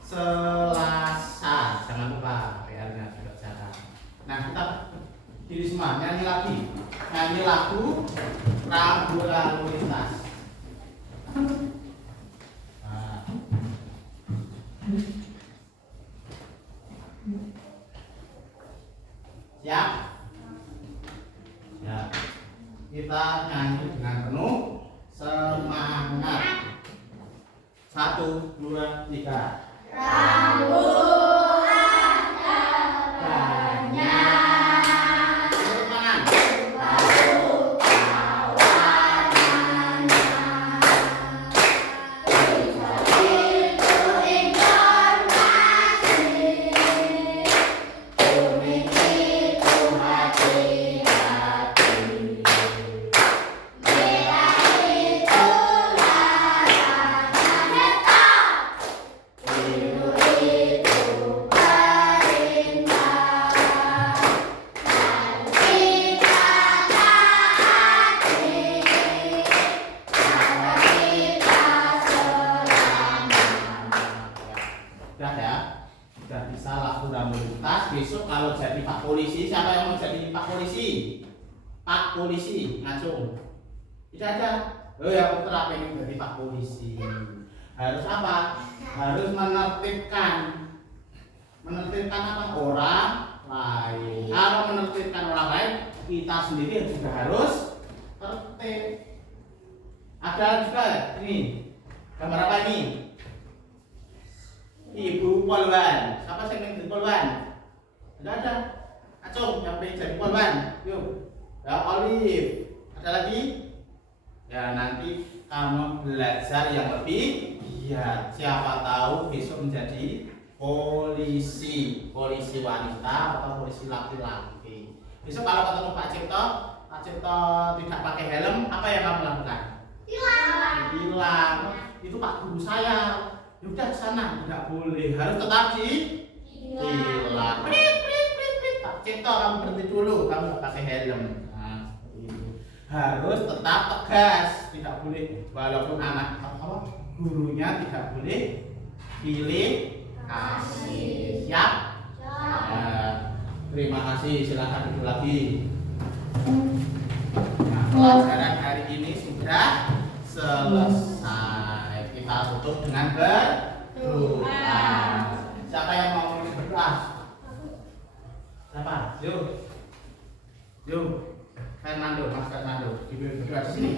Selasa. Jangan lupa PR-nya dikerjakan. Nah, kita diri semua nyanyi lagi. Nyanyi lagu Rambu Lalu Lintas. Nah. Siap? Ya. Kita nyanyi dengan penuh semangat. 1, 2, 3. Tepuk tangan. Sudah ya, sudah bisa laku lalu lintas. Besok kalau jadi Pak Polisi, siapa yang mau jadi Pak Polisi? Pak Polisi, ngacung. Tidak ada. Oh ya, aku pengen jadi Pak Polisi. Harus apa? Harus menertibkan apa? Orang lain. Kalau menertibkan orang lain, kita sendiri juga harus tertib. Ada juga ini. Gambar apa ini? Ibu polwan. Siapa yang ingin jadi polwan? Tidak ada. Acung yang pengen jadi polwan. Yuk. Ya Olive. Ada lagi? Ya nanti kamu belajar yang lebih giat. Siapa tahu besok menjadi polisi wanita atau polisi laki-laki. Besok kalau ketemu Pak Cipto tidak pakai helm, apa yang kamu lakukan? Hilang. Itu Pak Guru saya. Udah sana, tidak boleh, harus tetap hilang. Pak Cipto, kamu berhenti dulu, kamu nggak pakai helm. Nah, itu. Harus tetap tegas, tidak boleh walaupun anak gurunya tidak boleh pilih kasih. Siap? Terima kasih, silakan duduk lagi. Nah, pelajaran hari ini sudah selesai. Kita tutup dengan berdoa. Siapa yang mau berdoa? Siapa? Yuk. Fernando, Mas Fernando. Berdoa di sini.